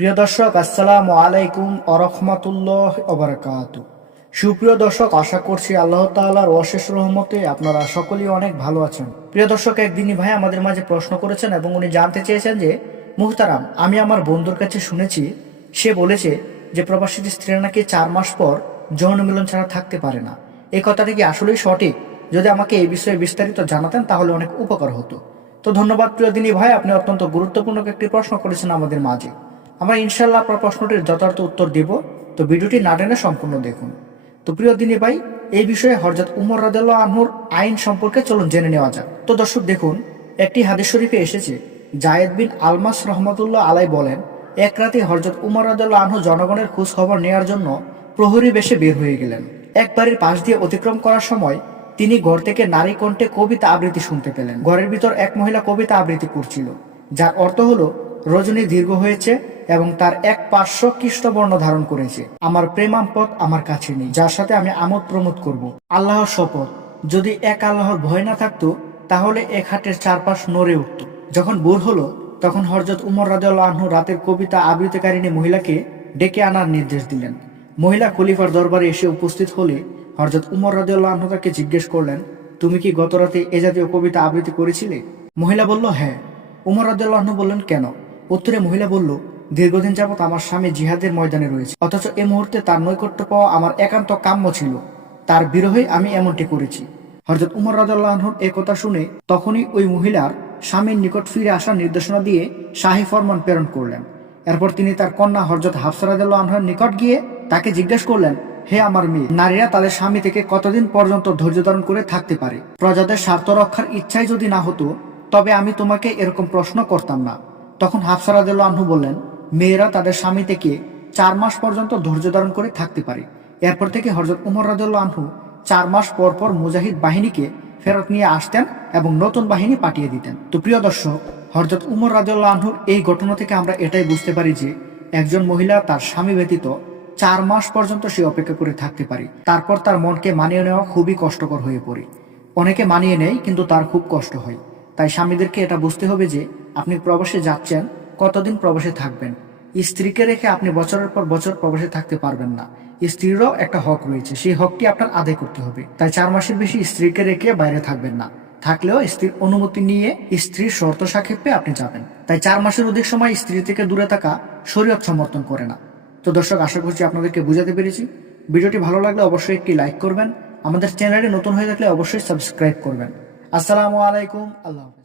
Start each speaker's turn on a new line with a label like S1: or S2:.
S1: প্রিয় দর্শক, আসসালামু আলাইকুম আরহামাতুল্লাহ অবরাকাত সুপ্রিয় দর্শক, আশা করছি আল্লাহ তাআলার অশেষ রহমতে আপনারা সকলেই অনেক ভালো আছেন। প্রিয় দর্শক, একদিনই ভাই আমাদের মাঝে প্রশ্ন করেছেন এবং উনি জানতে চেয়েছেন যে, মুহতারাম, আমি আমার বন্ধুর কাছে শুনেছি, সে বলেছে যে প্রবাসী স্ত্রীরা নাকি চার মাস পর যৌন মিলন ছাড়া থাকতে পারে না। এই কথাটি কি আসলেই সঠিক? যদি আমাকে এই বিষয়ে বিস্তারিত জানাতেন, তাহলে অনেক উপকার হতো। তো ধন্যবাদ প্রিয় দিনী ভাই, আপনি অত্যন্ত গুরুত্বপূর্ণ একটি প্রশ্ন করেছেন আমাদের মাঝে। আমরা ইনশাল্লাহ আপনার প্রশ্নটির যথার্থ উত্তর দিব। তো ভিডিওটি না টেনে সম্পূর্ণ দেখুন। তো প্রিয় দিনী ভাই, এই বিষয়ে হরজত উমর রাদেল্লাহ আনহুর আইন সম্পর্কে চলুন জেনে নেওয়া যাক। তো দর্শক দেখুন, একটি হাদিস শরীফে এসেছে, জায়েদ বিন আলমাস রহমতুল্লাহ আলাই বলেন, এক রাতে হরজত উমর রাদেল্লাহ আনহু জনগণের খোঁজ খবর নেওয়ার জন্য প্রহরী বেশে বের হয়ে গেলেন। এক বাড়ির পাশ দিয়ে অতিক্রম করার সময় তিনি ঘর থেকে নারী কণ্ঠে কবিতা আবৃত্তি শুনতে পেলেন। ঘরের ভিতর এক মহিলা কবিতা আবৃত্তি করছিল, যার অর্থ হলো, রজনী দীর্ঘ হয়েছে এবং তার এক পার্শ্ব কৃষ্ণবর্ণ ধারণ করেছে। আমার প্রেমাম্পদ আমার কাছে নেই, যার সাথে আমি আমোদ প্রমোদ করব। আল্লাহর শপথ, যদি এক আল্লাহর ভয় না থাকতো, তাহলে এক হাটের চারপাশ নড়ে উঠত। যখন বোর হলো, তখন হরজত উমর আনহু রাতের কবিতা আবৃত্তিকারিণী মহিলাকে ডেকে আনার নির্দেশ দিলেন। মহিলা খলিফার দরবারে এসে উপস্থিত হলে হরজত উমর আনহু তাকে জিজ্ঞেস করলেন, তুমি কি গত রাতে এ জাতীয় কবিতা আবৃত্তি করেছিলে? মহিলা বলল হ্যাঁ। উমর আনহু বললেন, কেন? উত্তরে মহিলা বলল দীর্ঘদিন যাবৎ আমার স্বামী জিহাদের ময়দানে রয়েছে। অথচ এ মুহূর্তে তার নৈকট্য পাওয়া আমার একান্ত কাম্য ছিল। তার বিরহে আমি এমনটি করেছি। হরজত উমর রাজুল্লাহ আনহুর এ কথা শুনে তখনই ওই মহিলার স্বামীর নিকট ফিরে আসার নির্দেশনা দিয়ে শাহী ফরমান প্রেরণ করলেন। এরপর তিনি তার কন্যা হরজত হাফসারাদুল্লাহ আনহার নিকট গিয়ে তাকে জিজ্ঞেস করলেন, হে আমার মেয়ে, নারীরা তাদের স্বামী থেকে কতদিন পর্যন্ত ধৈর্য ধারণ করে থাকতে পারে? প্রজাদের স্বার্থ রক্ষার ইচ্ছাই যদি না হতো, তবে আমি তোমাকে এরকম প্রশ্ন করতাম না। তখন হাফসারাদুল্লাহ আনহু বললেন মেয়েরা তাদের স্বামী থেকে চার মাস পর্যন্ত ধৈর্য ধারণ করে থাকতে পারে। এরপর থেকে হরজত উমর রাদুল্লাহ আনহু চার মাস পর পর মুজাহিদ বাহিনীকে ফেরত নিয়ে আসতেন এবং নতুন বাহিনী পাঠিয়ে দিতেন। তো প্রিয় দর্শক হরজত উমর রাদুল্লাহ আনহুর এই ঘটনা থেকে আমরা এটাই বুঝতে পারি যে একজন মহিলা তার স্বামী ব্যতীত চার মাস পর্যন্ত সে অপেক্ষা করে থাকতে পারে। তারপর তার মনকে মানিয়ে নেওয়া খুবই কষ্টকর হয়ে পড়ে। অনেকে মানিয়ে নেয়, কিন্তু তার খুব কষ্ট হয়। তাই স্বামীদেরকে এটা বুঝতে হবে যে আপনি প্রবাসে যাচ্ছেন, কতদিন প্রবাসে থাকবেন? স্ত্রীকে রেখে আপনি বছরের পর বছর প্রবাসে থাকতে পারবেন না। স্ত্রীরও একটা হক রয়েছে, সেই হকটি আপনার আদায় করতে হবে। তাই চার মাসের বেশি স্ত্রীকে রেখে বাইরে থাকবেন না। থাকলেও স্ত্রীর অনুমতি নিয়ে স্ত্রীর শর্ত সাক্ষেপে আপনি যাবেন। তাই চার মাসের অধিক সময় স্ত্রী থেকে দূরে থাকা শরীয়ত সমর্থন করে না। তো দর্শক, আশা করছি আপনাদেরকে বুঝাতে পেরেছি। ভিডিওটি ভালো লাগলে অবশ্যই একটি লাইক করবেন। আমাদের চ্যানেলে নতুন হয়ে থাকলে অবশ্যই সাবস্ক্রাইব করবেন। আসসালামু আলাইকুম, আল্লাহ।